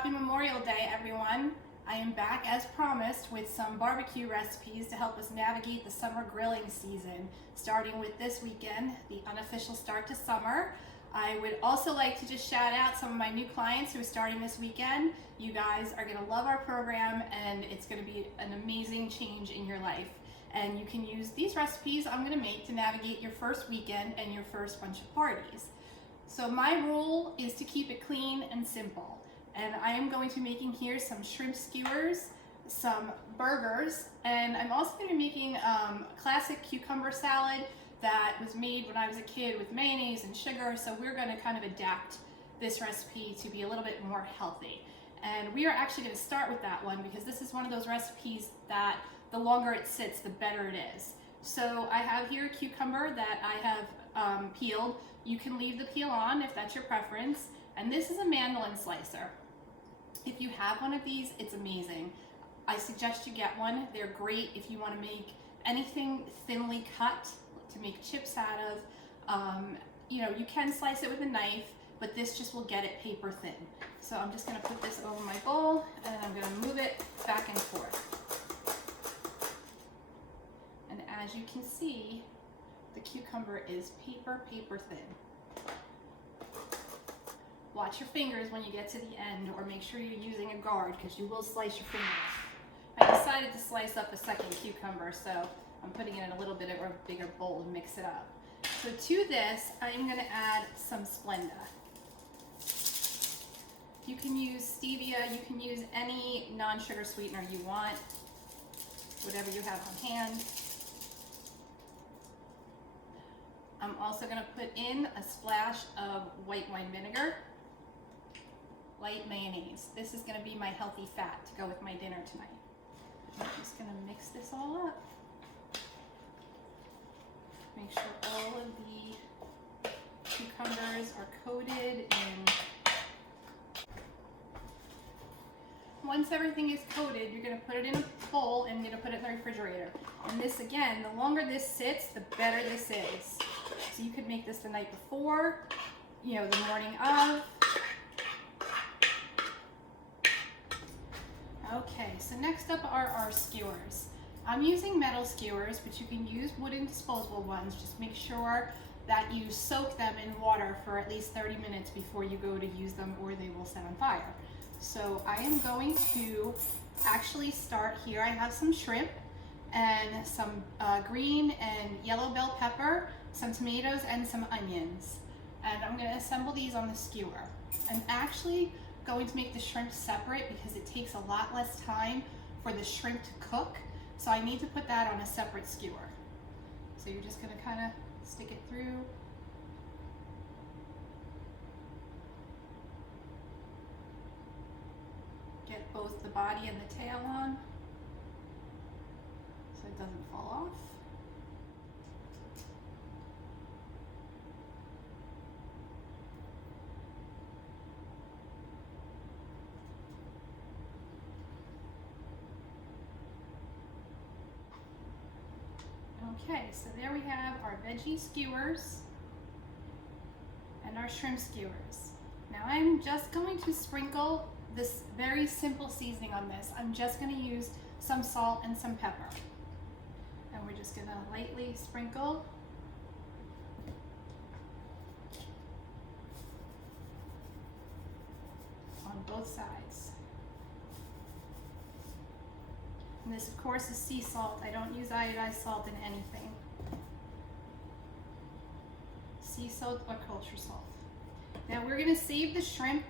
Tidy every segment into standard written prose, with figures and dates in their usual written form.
Happy Memorial Day, everyone. I am back as promised with some barbecue recipes to help us navigate the summer grilling season, starting with this weekend, the unofficial start to summer. I would also like to just shout out some of my new clients who are starting this weekend. You guys are gonna love our program and it's gonna be an amazing change in your life. And you can use these recipes I'm gonna make to navigate your first weekend and your first bunch of parties. So my rule is to keep it clean and simple. And I am going to be making here some shrimp skewers, some burgers, and I'm also going to be making a classic cucumber salad that was made when I was a kid with mayonnaise and sugar. So we're going to kind of adapt this recipe to be a little bit more healthy. And we are actually going to start with that one because this is one of those recipes that the longer it sits, the better it is. So I have here a cucumber that I have peeled. You can leave the peel on if that's your preference. And this is a mandolin slicer. If you have one of these, it's amazing. I suggest you get one. They're great if you want to make anything thinly cut to make chips out of. You can slice it with a knife, but this just will get it paper thin. So I'm just going to put this over my bowl and I'm going to move it back and forth. And as you can see, the cucumber is paper thin. Watch your fingers when you get to the end, or make sure you're using a guard because you will slice your fingers. I decided to slice up a second cucumber, so I'm putting it in a little bit of a bigger bowl to mix it up. So to this, I'm going to add some Splenda. You can use stevia, you can use any non-sugar sweetener you want, whatever you have on hand. I'm also going to put in a splash of white wine vinegar, light mayonnaise. This is going to be my healthy fat to go with my dinner tonight. I'm just going to mix this all up. Make sure all of the cucumbers are coated in. Once everything is coated, you're going to put it in a bowl and you're going to put it in the refrigerator. And this, again, the longer this sits, the better this is. So you could make this the night before, the morning of. Okay, so next up are our skewers. I'm using metal skewers, but you can use wooden disposable ones. Just make sure that you soak them in water for at least 30 minutes before you go to use them or they will set on fire. So I am going to actually start here. I have some shrimp and some green and yellow bell pepper, some tomatoes and some onions. And I'm going to assemble these on the skewer. I'm actually going to make the shrimp separate because it takes a lot less time for the shrimp to cook. So I need to put that on a separate skewer. So you're just going to kind of stick it through. Get both the body and the tail on so it doesn't fall off. Okay, so there we have our veggie skewers and our shrimp skewers. Now I'm just going to sprinkle this very simple seasoning on this. I'm just going to use some salt and some pepper. And we're just going to lightly sprinkle. On both sides. And this, of course, is sea salt. I don't use iodized salt in anything. Sea salt or kosher salt. Now we're going to save the shrimp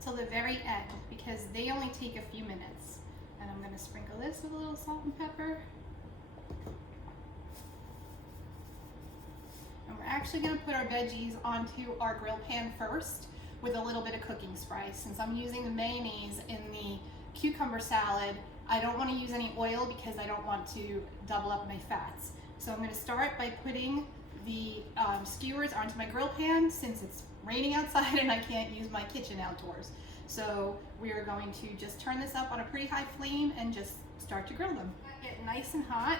till the very end because they only take a few minutes. And I'm going to sprinkle this with a little salt and pepper. And we're actually going to put our veggies onto our grill pan first with a little bit of cooking spice. Since I'm using the mayonnaise in the cucumber salad, I don't want to use any oil because I don't want to double up my fats. So I'm going to start by putting the skewers onto my grill pan since it's raining outside and I can't use my kitchen outdoors. So we are going to just turn this up on a pretty high flame and just start to grill them. Get nice and hot.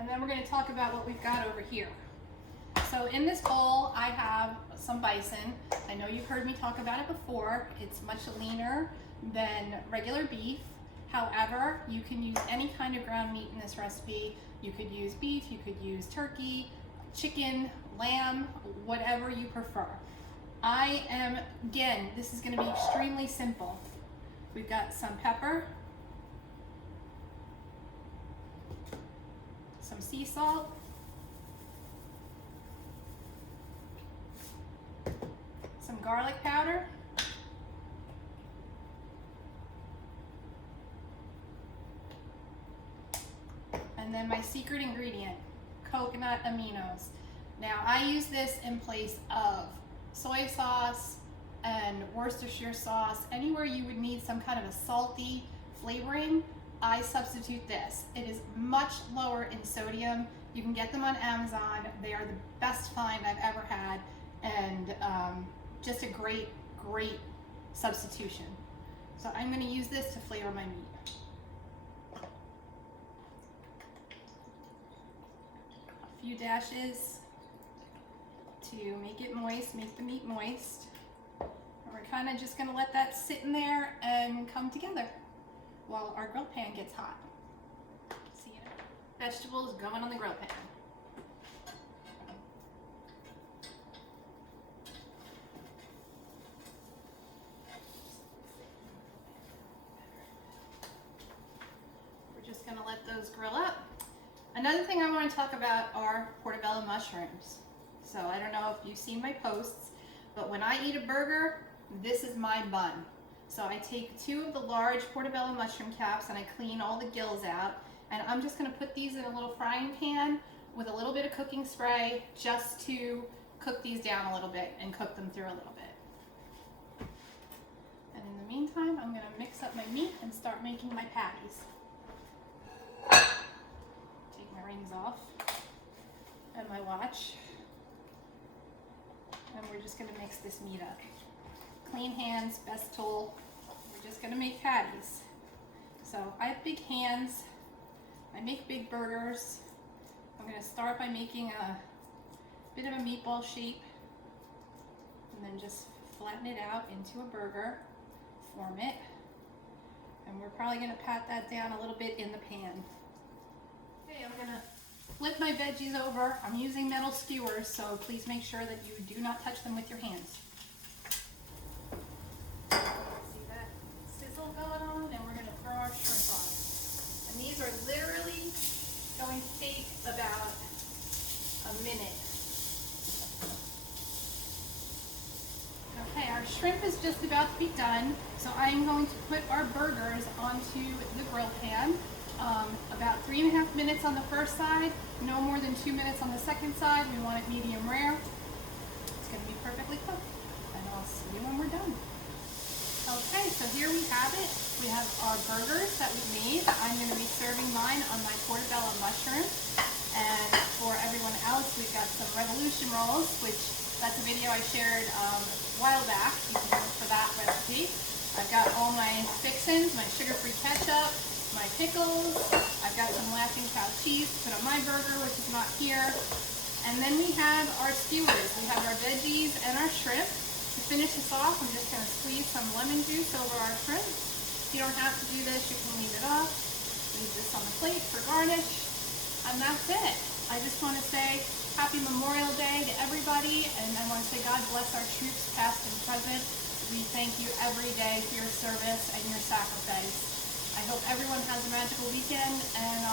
And then we're going to talk about what we've got over here. So in this bowl, I have some bison. I know you've heard me talk about it before. It's much leaner than regular beef. However, you can use any kind of ground meat in this recipe. You could use beef, you could use turkey, chicken, lamb, whatever you prefer. Again, this is gonna be extremely simple. We've got some pepper, some sea salt, some garlic powder, and then my secret ingredient, coconut aminos. Now I use this in place of soy sauce and Worcestershire sauce. Anywhere you would need some kind of a salty flavoring, I substitute this. It is much lower in sodium. You can get them on Amazon. They are the best find I've ever had, and just a great substitution. So I'm going to use this to flavor my meat. A few dashes to make it moist, make the meat moist. And we're kind of just going to let that sit in there and come together while our grill pan gets hot. See it? Vegetables going on the grill pan. We're just going to let those grill up. Another thing I want to talk about are portobello mushrooms. So I don't know if you've seen my posts, but when I eat a burger, this is my bun. So I take 2 of the large portobello mushroom caps and I clean all the gills out. And I'm just going to put these in a little frying pan with a little bit of cooking spray just to cook these down a little bit and cook them through a little bit. And in the meantime, I'm going to mix up my meat and start making my patties. Take my rings off and my watch. And we're just going to mix this meat up. Clean hands, best tool. We're just going to make patties. So I have big hands. I make big burgers. I'm going to start by making a bit of a meatball shape and then just flatten it out into a burger, form it, and we're probably going to pat that down a little bit in the pan. Okay, I'm going to flip my veggies over. I'm using metal skewers, so please make sure that you do not touch them with your hands. See that sizzle going on? And we're going to throw our shrimp on. And these are literally going to take about a minute. Okay, our shrimp is just about to be done, so I'm going to put our burgers onto the grill pan. About 3.5 minutes on the first side, no more than 2 minutes on the second side. We want it medium rare. It's going to be perfectly cooked, and I'll see you when we're done. Okay, so here we have it. We have our burgers that we made. I'm going to be serving mine on my portobello mushroom, and for everyone else, we've got some revolution rolls, which that's a video I shared a while back. You can look for that recipe. I've got all my fixins, my sugar-free ketchup, my pickles. I've got some Laughing Cow cheese to put on my burger, which is not here. And then we have our skewers. We have our veggies and our shrimp. To finish this off, I'm just going to squeeze some lemon juice over our shrimp. You don't have to do this, you can leave it off. Leave this on the plate for garnish. And that's it. I just want to say Happy Memorial Day to everybody, and I want to say God bless our troops, past and present. We thank you every day for your service and your sacrifice. I hope everyone has a magical weekend, and